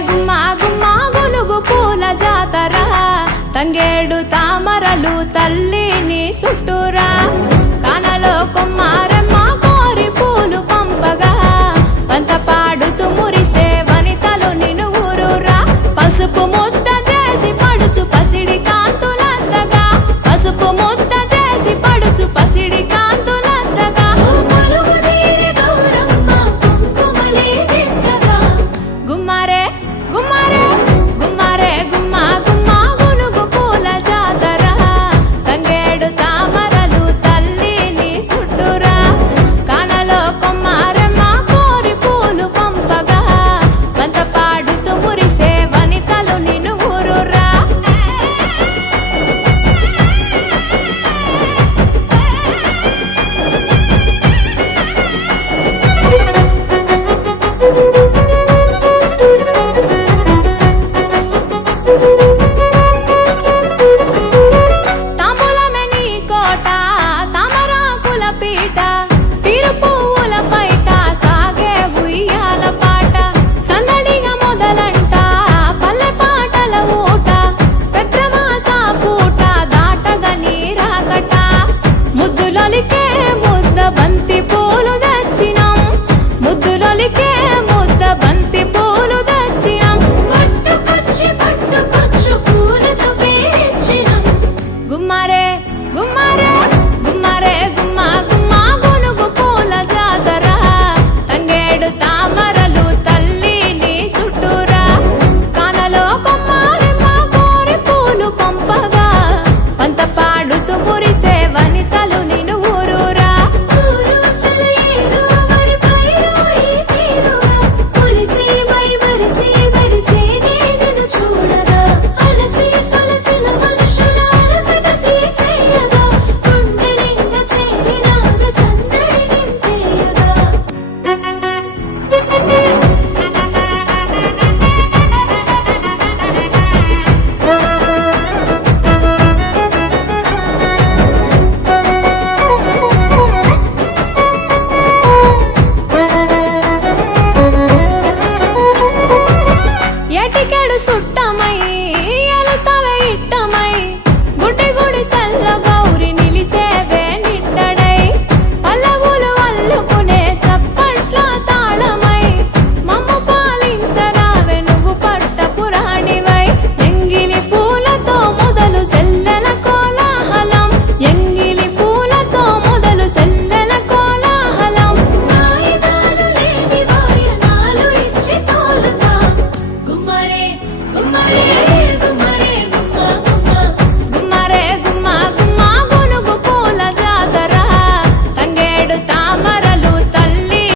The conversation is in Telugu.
గుమ్మ గుమ్మ గునుగు పూల జాతర తంగేడు తామరలు తల్లిని సుట్టురా కానలో కుమ్మారమ్మ కోరి పూలు పంపగా పంత పాడుతూ మురిసే వనితలు నిన్ను ఊరురా పసుపు ముద్ద చేసి పడుచు పసిడి కాంతులంతగా పసుపు ముద్ద చేసి పడుచు పసిడి కాంతులంతగా గుమ్మారే గుమ్మారే గుమ్మారే గుమ్మ గుమ్మ గునుగు పూల జాతర తంగేడు తామరలు తల్లిని సుట్టురా కానలో కొమ్మారమ్మ కోరి పూలు పంపగా పంత పాడుతూ మురిసే వనితలు నిన్ను ఊరురా తాంబూలమే నీ కోట తామరాకుల పీట తీరు పువ్వుల పైట సాగే ఉయ్యాల పాట సందడిగా మొదలంట పల్లె పాటల ఊట పెద్రమాస పూట దాటగా నీరాకట ముద్దులొలికే ముద్ద బంతి పూలు తెచ్చినాం ముద్దులొలికే ముద్ద బంతి పూలు తెచ్చినాం పట్టుకొచ్చు పూలతో పేర్చినాం గుమ్మారే గుమ్మారే గుమ్మారే గుమ్మ గుమ్మ గునుగు పూల జాతర తంగేడు తామరలు తల్లిని సుట్టురా కానలో కొమ్మారమ్మ కోరి పూలు పంపగా పంత పాడుతూ మురిసే వనితలు నిన్ను ఊరురా చూడగా అలసి సొలసిన మనుషుల అలసట తీర్చేయగా గుండె నిండా చేరినాగ సందడి నింపేయగా ఎటికెడు సుట్టమై